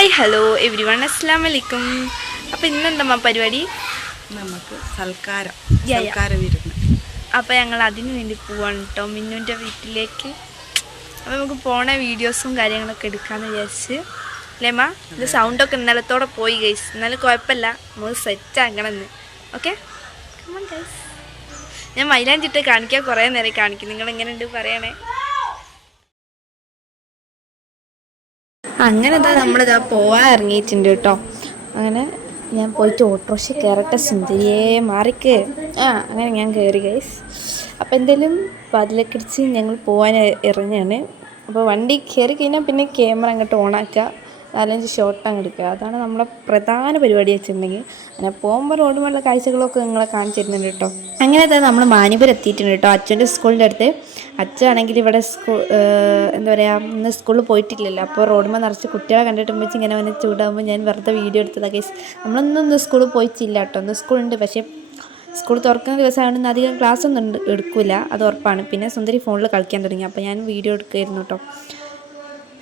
Hi hello every one അസ്സാം വലൈക്കും അപ്പോൾ ഇന്നെന്താ പരിപാടി? നമുക്ക് സൽക്കാരം. സൽക്കാര വിരുന്ന്. അപ്പോൾ ഞങ്ങൾ അതിന് വേണ്ടി പോവാണ് കേട്ടോ മിന്നുന്റെ വീട്ടിലേക്ക്. അപ്പോൾ നമുക്ക് പോണ വീഡിയോസും കാര്യങ്ങളൊക്കെ എടുക്കാമെന്ന് വിചാരിച്ച്. ലേമ ഇത് സൗണ്ടൊക്കെ ഇന്നലത്തോടെ പോയി ഗൈസ് എന്നാലും കുഴപ്പമില്ല. നമ്മൾ സെറ്റ് ആക്കണമെന്ന് ഓക്കെ ഞാൻ മൈലാഞ്ചിട്ട് കാണിക്കാൻ കുറേ നേരം കാണിക്കും. നിങ്ങൾ എങ്ങനെയുണ്ട് പറയണേ. അങ്ങനെ ഇതാ നമ്മളിതാ പോവാൻ ഇറങ്ങിയിട്ടുണ്ട് കേട്ടോ. അങ്ങനെ ഞാൻ പോയിട്ട് ഓട്ടോറിക്ഷ കയറട്ടെ സുന്ദരിയെ മാറിക്ക്. ആ അങ്ങനെ ഞാൻ കയറി ഗൈസ് അപ്പോൾ എന്തായാലും അതിലൊക്കെ ഞങ്ങൾ പോകാൻ ഇറങ്ങുകയാണ് അപ്പോൾ വണ്ടി കയറി കഴിഞ്ഞാൽ പിന്നെ ക്യാമറ അങ്ങോട്ട് ഓണാക്കുക നാലഞ്ച് ഷോട്ട് അങ്ങ് എടുക്കുക. അതാണ് നമ്മുടെ പ്രധാന പരിപാടി വെച്ചിട്ടുണ്ടെങ്കിൽ. അങ്ങനെ പോകുമ്പോൾ റോഡുമുള്ള കാഴ്ചകളൊക്കെ നിങ്ങളെ കാണിച്ചിരുന്നുണ്ട് കേട്ടോ. അങ്ങനെ തന്നെ നമ്മൾ മാനിപുരം എത്തിയിട്ടുണ്ട് കേട്ടോ. അച്ഛന്റെ സ്കൂളിന്റെ അടുത്ത്. അച്ഛനാണെങ്കിൽ ഇവിടെ സ്കൂൾ എന്താ പറയുക ഇന്ന് സ്കൂളിൽ പോയിട്ടില്ലല്ലോ. അപ്പോൾ റോഡുമ്പോൾ നിറച്ച് കുട്ടികളെ കണ്ടിട്ട് വെച്ച് ഇങ്ങനെ വന്ന് ചൂടാകുമ്പോൾ ഞാൻ വെറുതെ വീഡിയോ എടുത്തതാണ് കേസ് നമ്മളൊന്നും സ്കൂളിൽ പോയിട്ടില്ല കേട്ടോ. ഇന്ന് സ്കൂളുണ്ട് പക്ഷേ സ്കൂൾ തുറക്കുന്ന ദിവസമാണെന്ന് അധികം ക്ലാസ് ഒന്നും എടുക്കില്ല അത് ഉറപ്പാണ്. പിന്നെ സുന്ദരി ഫോണിൽ കളിക്കാൻ തുടങ്ങി. അപ്പോൾ ഞാൻ വീഡിയോ എടുക്കുമായിരുന്നു കേട്ടോ.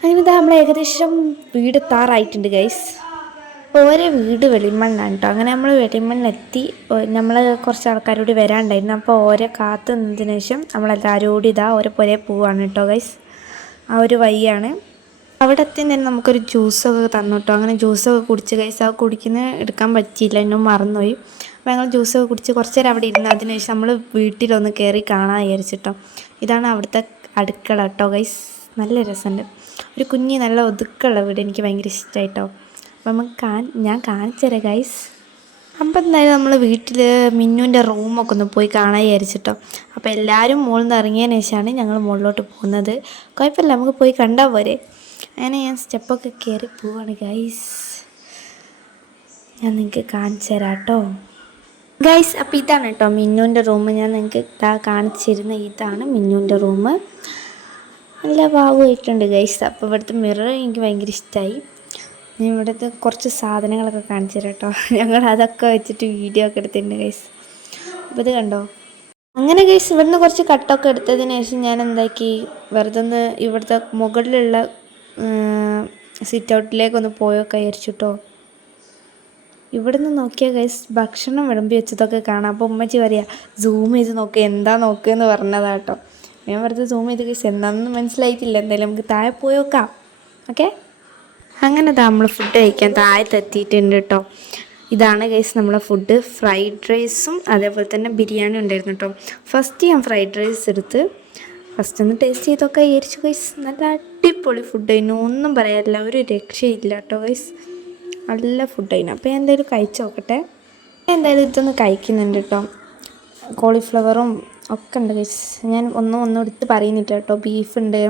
അങ്ങനെ നമ്മൾ ഏകദേശം വീട് താറായിട്ടുണ്ട് ഗൈസ് ഓരോ വീട് വെളിമണ്ണാണ് കേട്ടോ അങ്ങനെ നമ്മൾ വെളിമണ്ണെത്തി നമ്മൾ കുറച്ച് ആൾക്കാരോട് വരാണ്ടായിരുന്നു. അപ്പോൾ ഓരോ കാത്തു നിന്നതിന് ശേഷം നമ്മളെല്ലാവരും കൂടി ഇതാ ഓരോ പുരേ പോവാണ് കേട്ടോ ഗൈസ് ആ ഒരു വഴിയാണ്. അവിടെ എത്തി തന്നെ നമുക്കൊരു ജ്യൂസൊക്കെ തന്നു കേട്ടോ അങ്ങനെ ജ്യൂസൊക്കെ കുടിച്ച് ഗൈസ് ആ കുടിക്കുന്ന എടുക്കാൻ പറ്റിയില്ല. എന്നും മറന്നുപോയി. അപ്പോൾ ഞങ്ങൾ ജ്യൂസൊക്കെ കുടിച്ച് കുറച്ച് നേരം അവിടെ ഇരുന്ന് അതിന് ശേഷം നമ്മൾ വീട്ടിലൊന്ന് കയറി കാണാൻ വിചാരിച്ചിട്ടോ ഇതാണ് അവിടുത്തെ അടുക്കള കേട്ടോ ഗൈസ് നല്ല രസമുണ്ട്. ഒരു കുഞ്ഞ് നല്ല ഒതുക്കുള്ള വീട് എനിക്ക് ഭയങ്കര ഇഷ്ടമായിട്ടോ അപ്പം നമുക്ക് കാ ഞാൻ കാണിച്ചു തരാം ഗൈസ് അപ്പം എന്തായാലും നമ്മൾ വീട്ടിൽ മിന്നുവിന്റെ റൂമൊക്കെ ഒന്ന് പോയി കാണാൻ വിചാരിച്ചിട്ടോ. അപ്പോൾ എല്ലാവരും മുകളിൽ നിന്ന് ഇറങ്ങിയതിന് ശേഷമാണ് ഞങ്ങൾ മുകളിലോട്ട് പോകുന്നത്. കുഴപ്പമില്ല നമുക്ക് പോയി കണ്ടാൽ പോരെ. അങ്ങനെ ഞാൻ സ്റ്റെപ്പൊക്കെ കയറി പോവാണ് ഗൈസ് ഞാൻ നിങ്ങൾക്ക് കാണിച്ചു തരാം കേട്ടോ. ഗൈസ് അപ്പോൾ ഇതാണ് കേട്ടോ മിന്നുവിന്റെ റൂം ഞാൻ നിങ്ങൾക്ക് ഇതാ കാണിച്ചിരുന്ന ഇതാണ് മിന്നുവിന്റെ റൂം നല്ല ഭാവമായിട്ടുണ്ട് ഗൈസ് അപ്പോൾ ഇവിടുത്തെ മിറർ എനിക്ക് ഭയങ്കര ഇഷ്ടമായി ഞാൻ ഇവിടുത്തെ കുറച്ച് സാധനങ്ങളൊക്കെ കാണിച്ചു തരാം കേട്ടോ ഞങ്ങൾ അതൊക്കെ വെച്ചിട്ട് വീഡിയോ ഒക്കെ എടുത്തിട്ടുണ്ട് ഗൈസ് അപ്പോൾ ഇത് കണ്ടോ? അങ്ങനെ ഗൈസ് ഇവിടുന്ന് കുറച്ച് കട്ടൊക്കെ എടുത്തതിന് ശേഷം ഞാൻ എന്താക്കി? വെറുതെ ഒന്ന് ഇവിടുത്തെ മുകളിലുള്ള സിറ്റ് ഔട്ടിലേക്കൊന്ന് പോയൊക്കെ വിചാരിച്ചു കേട്ടോ ഇവിടുന്ന് നോക്കിയാൽ ഗൈസ് ഭക്ഷണം വിളമ്പി വെച്ചതൊക്കെ കാണാം. അപ്പോൾ ഉമ്മച്ചി പറയാ സൂം ചെയ്ത് നോക്കുക എന്താ നോക്കുക എന്ന് പറഞ്ഞതാട്ടോ ഞാൻ വെറുതെ സൂം ചെയ്ത് കഴിച്ചു എന്താണെന്ന് മനസ്സിലായിട്ടില്ല. എന്തായാലും നമുക്ക് താഴെ പോയി നോക്കാം. ഓക്കെ അങ്ങനെ നമ്മൾ ഫുഡ് കഴിക്കാൻ താഴെ എത്തിയിട്ടുണ്ട് കേട്ടോ ഇതാണ് ഗൈസ് നമ്മളെ ഫുഡ് ഫ്രൈഡ് റൈസും അതേപോലെ തന്നെ ബിരിയാണി ഉണ്ടായിരുന്നു കേട്ടോ ഫസ്റ്റ് ഞാൻ ഫ്രൈഡ് റൈസ് എടുത്ത് ഫസ്റ്റ് ഒന്ന് ടേസ്റ്റ് ചെയ്തൊക്കെ വിചാരിച്ചു ഗൈസ് നല്ല അടിപൊളി ഫുഡ് അതിന് ഒന്നും പറയാനില്ല. ഒരു രക്ഷയില്ല കേട്ടോ ഗൈസ് നല്ല ഫുഡ് അതിന് അപ്പോൾ എന്തായാലും കഴിച്ചു നോക്കട്ടെ. എന്തായാലും ഇതൊന്ന് കഴിക്കുന്നുണ്ട് കേട്ടോ കോളിഫ്ലവറും ഒക്കെ ഉണ്ട് ഗൈസ് ഞാൻ ഒന്നും ഒന്നും എടുത്ത് പറയുന്നില്ല കേട്ടോ. ബീഫ് ഉണ്ട്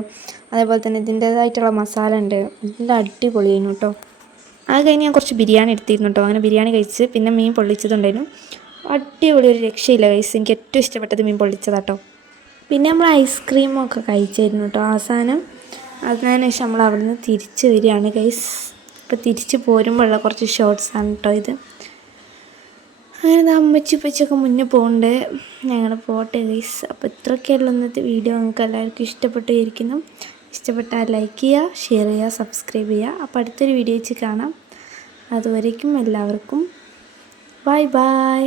അതേപോലെ തന്നെ ഇതിന്റേതായിട്ടുള്ള മസാല ഉണ്ട്. നല്ല അടിപൊളിയായിരുന്നു കേട്ടോ. അത് കഴിഞ്ഞ് ഞാൻ കുറച്ച് ബിരിയാണി എടുത്തിരുന്നു കേട്ടോ. അങ്ങനെ ബിരിയാണി കഴിച്ച് പിന്നെ മീൻ പൊള്ളിച്ചതുണ്ടായിരുന്നു. അടിപൊളി ഒരു രക്ഷയില്ല ഗൈസ് എനിക്ക് ഏറ്റവും ഇഷ്ടപ്പെട്ടത് മീൻ പൊള്ളിച്ചതാട്ടോ പിന്നെ നമ്മൾ ഐസ്ക്രീമൊക്കെ കഴിച്ചായിരുന്നു കേട്ടോ അവസാനം. അതിനുശേഷം നമ്മൾ അവിടെ നിന്ന് തിരിച്ച് വരികയാണ് ഗൈസ് ഇപ്പോൾ തിരിച്ച് പോരുമ്പോഴുള്ള കുറച്ച് ഷോർട്സാണ് കേട്ടോ ഇത്. അങ്ങനെ അമ്മച്ചി ഉപ്പച്ചൊക്കെ മുന്നേ പോകുന്നുണ്ട് ഞങ്ങൾ പോട്ടെ ഗൈസ് അപ്പോൾ ഇത്രയൊക്കെയുള്ള ഇന്നത്തെ വീഡിയോ നിങ്ങൾക്ക് എല്ലാവർക്കും ഇഷ്ടപ്പെട്ടിരിക്കുന്നു ഇഷ്ടപ്പെട്ടാൽ ലൈക്ക് ചെയ്യുക ഷെയർ ചെയ്യുക സബ്സ്ക്രൈബ് ചെയ്യുക. അപ്പോൾ അടുത്തൊരു വീഡിയോ വെച്ച് കാണാം. അതുവരേക്കും എല്ലാവർക്കും ബൈ ബൈ